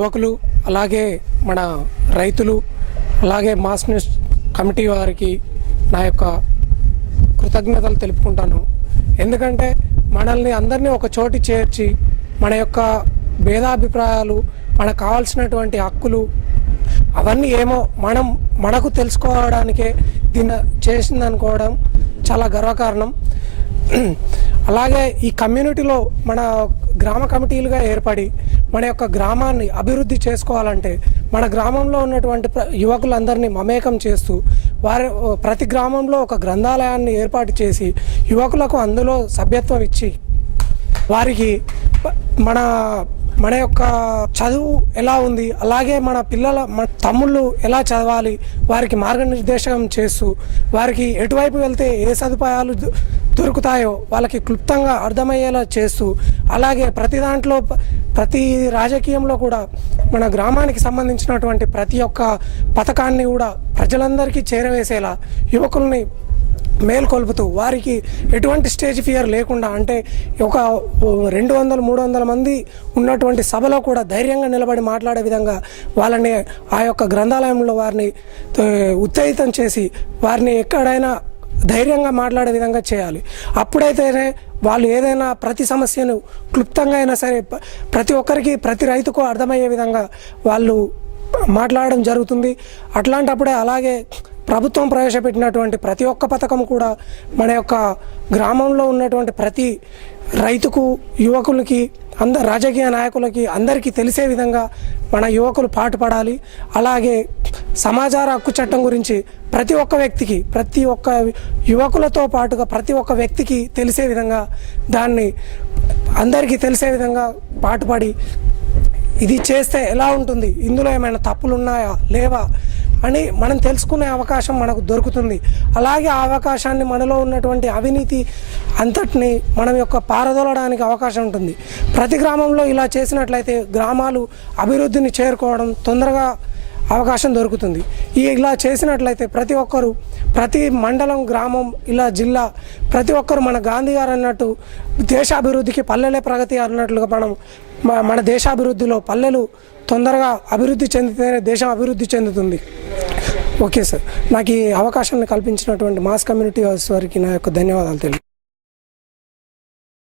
యువకులు అలాగే మన రైతులు అలాగే మాస్ న్యూస్ కమిటీ వారికి నా యొక్క కృతజ్ఞతలు తెలుపుకుంటాను. ఎందుకంటే మనల్ని అందరినీ ఒక చోటి చేర్చి మన యొక్క భేదాభిప్రాయాలు, మనకు కావాల్సినటువంటి హక్కులు అవన్నీ ఏమో మనకు తెలుసుకోవడానికే దీన్ని చేసిందనుకోవడం చాలా గర్వకారణం. అలాగే ఈ కమ్యూనిటీలో మన గ్రామ కమిటీలుగా ఏర్పడి మన యొక్క గ్రామాన్ని అభివృద్ధి చేసుకోవాలంటే మన గ్రామంలో ఉన్నటువంటి యువకులందరినీ మమేకం చేస్తూ ప్రతి గ్రామంలో ఒక గ్రంథాలయాన్ని ఏర్పాటు చేసి యువకులకు అందులో సభ్యత్వం ఇచ్చి వారికి మన యొక్క చదువు ఎలా ఉంది, అలాగే మన తమ్ముళ్ళు ఎలా చదవాలి, వారికి మార్గనిర్దేశం చేస్తూ వారికి ఎటువైపు వెళ్తే ఏ సదుపాయాలు దొరుకుతాయో వాళ్ళకి క్లుప్తంగా అర్థమయ్యేలా చేస్తూ, అలాగే ప్రతి రాజకీయంలో కూడా మన గ్రామానికి సంబంధించినటువంటి ప్రతి ఒక్క పథకాన్ని కూడా ప్రజలందరికీ చేరవేసేలా యువకుల్ని మేల్కొల్పుతూ వారికి ఎటువంటి స్టేజ్ ఫియర్ లేకుండా, అంటే ఒక 200-300 మంది ఉన్నటువంటి సభలో కూడా ధైర్యంగా నిలబడి మాట్లాడే విధంగా వాళ్ళని ఆ యొక్క గ్రంథాలయంలో వారిని ఉత్తేజితం చేసి వారిని ఎక్కడైనా ధైర్యంగా మాట్లాడే విధంగా చేయాలి. అప్పుడైతేనే వాళ్ళు ఏదైనా ప్రతి సమస్యను క్లుప్తంగా అయినా సరే ప్రతి ఒక్కరికి, ప్రతి రైతుకు అర్థమయ్యే విధంగా వాళ్ళు మాట్లాడడం జరుగుతుంది. అట్లాంటప్పుడే అలాగే ప్రభుత్వం ప్రవేశపెట్టినటువంటి ప్రతి ఒక్క పథకం కూడా మన యొక్క గ్రామంలో ఉన్నటువంటి ప్రతి రైతుకు, యువకులకి, రాజకీయ నాయకులకి అందరికీ తెలిసే విధంగా మన యువకులు పాటుపడాలి. అలాగే సమాచార హక్కు చట్టం గురించి ప్రతి ఒక్క వ్యక్తికి, ప్రతి ఒక్క యువకులతో పాటుగా ప్రతి ఒక్క వ్యక్తికి తెలిసే విధంగా, దాన్ని అందరికీ తెలిసే విధంగా పాటుపడి ఇది చేస్తే ఎలా ఉంటుంది, ఇందులో ఏమైనా తప్పులు ఉన్నాయా లేవా అని మనం తెలుసుకునే అవకాశం మనకు దొరుకుతుంది. అలాగే ఆ అవకాశాన్ని మనలో ఉన్నటువంటి అవినీతి అంతటిని మనం యొక్క పారదోలడానికి అవకాశం ఉంటుంది. ప్రతి గ్రామంలో ఇలా చేసినట్లయితే గ్రామాలు అభివృద్ధిని చేరుకోవడం తొందరగా అవకాశం దొరుకుతుంది. ఇలా చేసినట్లయితే ప్రతి ఒక్కరు, ప్రతి మండలం, గ్రామం, ఇలా జిల్లా, ప్రతి ఒక్కరు మన గాంధీ గారు అన్నట్టు దేశాభివృద్ధికి పల్లెలే ప్రగతి అన్నట్లుగా మన దేశాభివృద్ధిలో పల్లెలు తొందరగా అభివృద్ధి చెందితేనే దేశం అభివృద్ధి చెందుతుంది. ఓకే సార్, నాకు ఈ అవకాశాన్ని కల్పించినటువంటి మాస్ కమ్యూనిటీ వారికి నా యొక్క ధన్యవాదాలు తెలియదు.